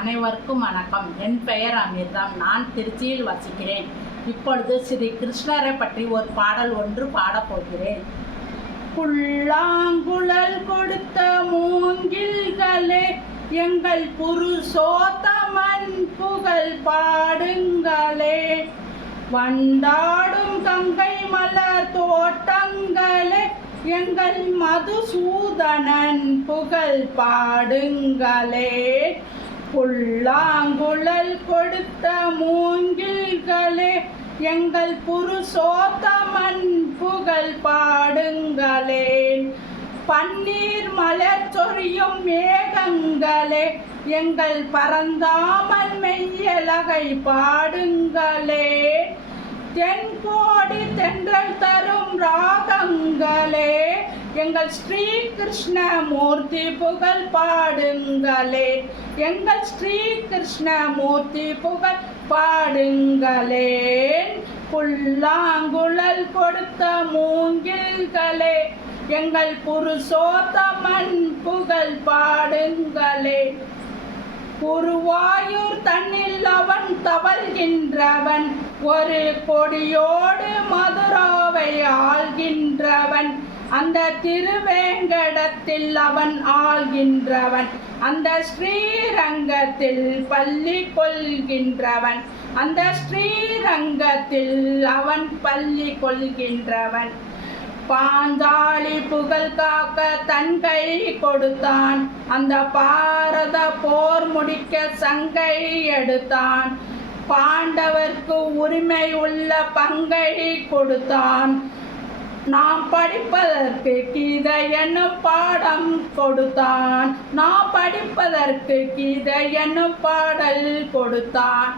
அனைவருக்கும் வணக்கம். என் பெயர் அமிர்தம். நான் திருச்சியில் வசிக்கிறேன். இப்பொழுது ஸ்ரீ கிருஷ்ணரை பற்றி ஒரு பாடல் ஒன்று பாடப்போகிறேன். புல்லாங்குழல் கொடுத்த மூங்கில்களே, எங்கள் புருஷோத்தமன் புகழ் பாடுங்களே. வண்டாடும் கங்கை மலர் தோட்டங்களே, எங்கள் மதுசூதனன் புகழ் பாடுங்களே. புல்லாங்குழல் கொடுத்த மூங்கில்களே, எங்கள் புருஷோத்தமன் புகழ் பாடுங்களே. பன்னீர் மலர் சொரியும் மேகங்களே, எங்கள் பரந்தாமன் மெய்யழகை பாடுங்களே. தென்கோடி தென்றல் தரும் ராகங்களே, எங்கள் ஸ்ரீ கிருஷ்ணமூர்த்தி புகழ் பாடுங்களே. எங்கள் ஸ்ரீ கிருஷ்ணமூர்த்தி புகழ் பாடுங்களே. புல்லாங்குழல் கொடுத்த மூங்கில்களே, எங்கள் புருஷோத்தமன் புகழ் பாடுங்களே. குருவாயூர் தன்னில் அவன் தவழ்கின்றவன், ஒரு கொடியோடு மதுராவை ஆள்கின்றவன். அந்த திருவேங்கடத்தில் அவன் ஆள்கின்றவன், அந்த ஸ்ரீரங்கத்தில் பள்ளி கொள்கின்றவன். அந்த ஸ்ரீரங்கத்தில் அவன் பள்ளி கொள்கின்றவன். பாஞ்சாலி புகழ் காக்க தன் கை கொடுத்தான், அந்த பாரத போர் முடிக்க சங்கை எடுத்தான். பாண்டவர்க்கு உரிமை உள்ள பங்கை கொடுத்தான். நாம் படிப்பதற்கு கீதை என்னும் பாடம் கொடுத்தான். நாம் படிப்பதற்கு கீதை என்னும் பாடல் கொடுத்தான்.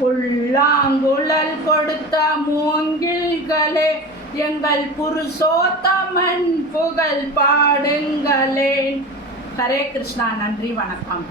புல்லாங்குழல் கொடுத்த மூங்கில்களே, எங்கள் புருஷோத்தமன் புகழ் பாடுங்களே. ஹரே கிருஷ்ணா. நன்றி, வணக்கம்.